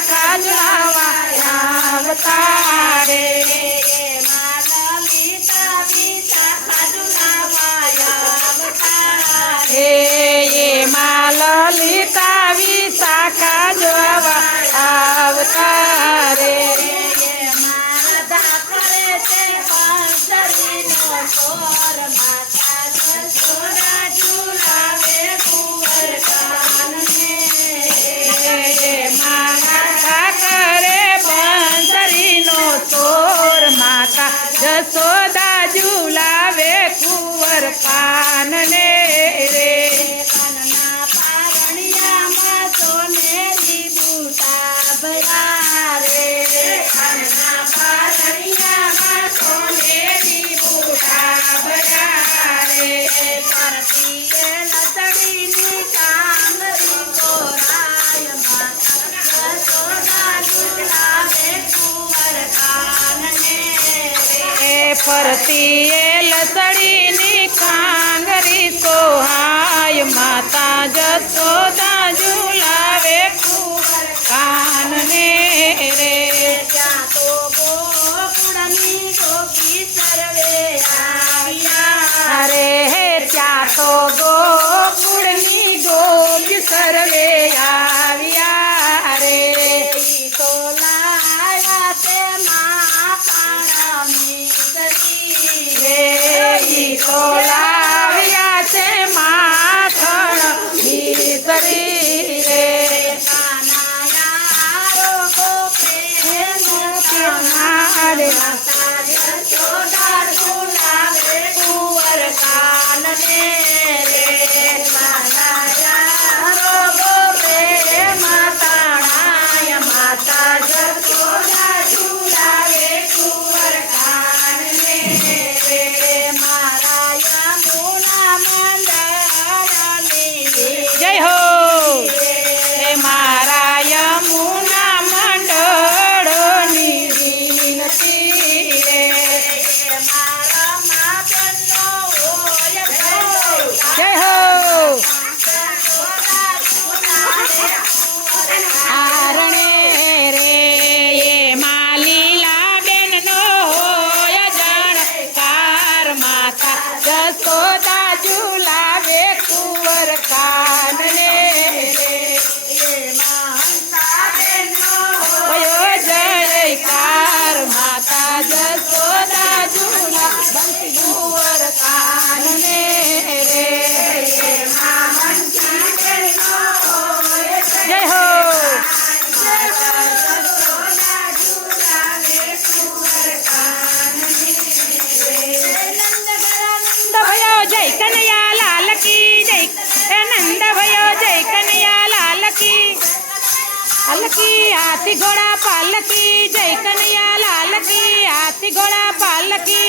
શાખા ઝુલાવા આવતા રે એમાં લલિતા વિશાખા જોવા આવતા રે જસોદા ઝુલાવે કુંવર કાનને રે કાનના પારણિયામાં સોનેરી બુટા ભરા રે કાનના પારણિયામાં સોનેરી બુટા ભરા રે પરતીએ લસડીની કાંગરી ગોરાયમાં જસોદા ઝુલાવે કુંવર કાનને ફરતીએ લસડીની કાંગરી સોહાય માતા જસોદા ઝુલાવે કુંવર કાનને રે ત્યાં તો ગોકુળની ગોપી સર્વે આવ્યા રે ત્યાં તો ગોકુળની ગોપી સર્વે આવ્યા રે તો લાવ્યા તે તો લાવ્યા છે માખણ મિસરી રે કાનાયા રોગો પ્રેમ ત્યોહાર માતા જસોદા ઝુલાવે કુંવર કાનને રે કાનાયા રોગો પ્રેમ તાણાય માતા જસોદા ઝુલાવે કુંવર કાનને રે જય હો હે મારા યમુના મંડળોની વિનતી રે મારા માતનો હોય જય હો આરણે રે એ લીલા બેનનો હોય જણકાર માતા જસોદા ઝુલાવે કુંવર કાનને રે હોય જયકાર માતા જસોદા ઝુલાવે કુંવર કાનને રે જય હો જય કનૈયા લાલ કી જય નંદ ભયો જય કનૈયા લાલ કી પાલકી હાથી ઘોડા પાલકી જય કનૈયા લાલ કી હાથી ઘોડા પાલકી